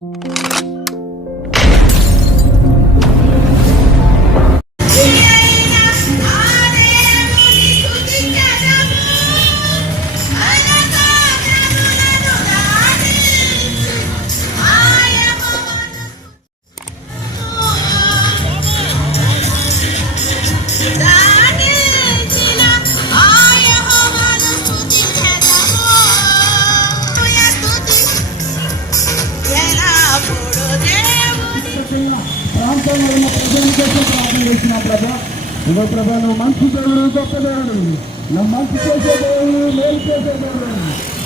you ప్రాంతంలో ఉన్న ప్రజల కోసం ప్రార్థన చేసిన ప్రభా ఇగో ప్రభా నువ్వు మంచి దేవుడు గొప్ప దేవుడు నువ్వు మంచి చేసే దేవుడు మేలు చేసే దేవుడు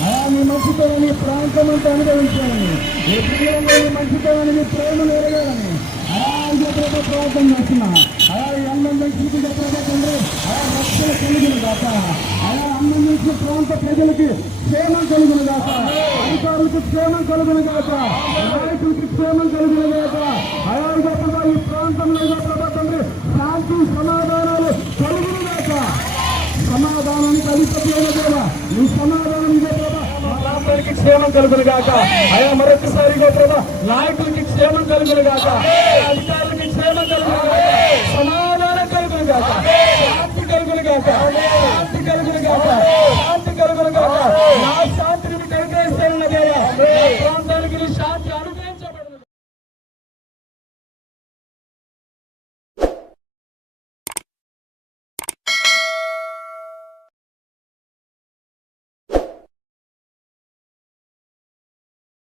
అలా నీ మంచితనాన్ని ప్రాంతం అంతా అనుభవించాలని ఏ పిల్లల్లో నీ మంచితనాన్ని నీ ప్రేమను ఎరగాలని అలా ఇదే ప్రభా ప్రార్థన చేస్తున్నా అలా ఈ అన్నం చూపించే ప్రభా తండ్రి అలా దాక. అలా అన్నం ప్రాంత ప్రజలకి క్షేమం కలుగును గాక. అధికారులకు క్షేమం కలుగును గాక. నాయకులకి క్షేమం కలుగును గాక. అలాగే ప్రభా ఈ ప్రాంతంలో ఇదే తండ్రి శాంతి సమాధానాలు కలుగును గాక. సమాధానానికి అధిపతులైన ఈ సమాధానం ఇదే ప్రభా. క్షేమం కలుగును గాక. అయా మరొకసారి ఇదే నాయకులకి క్షేమం కలుగును గాక. అధికారులకి క్షేమం కలుగును గాక. సమాధానం కలుగును గాక. శాంతి కలుగును గాక. সাহায্যে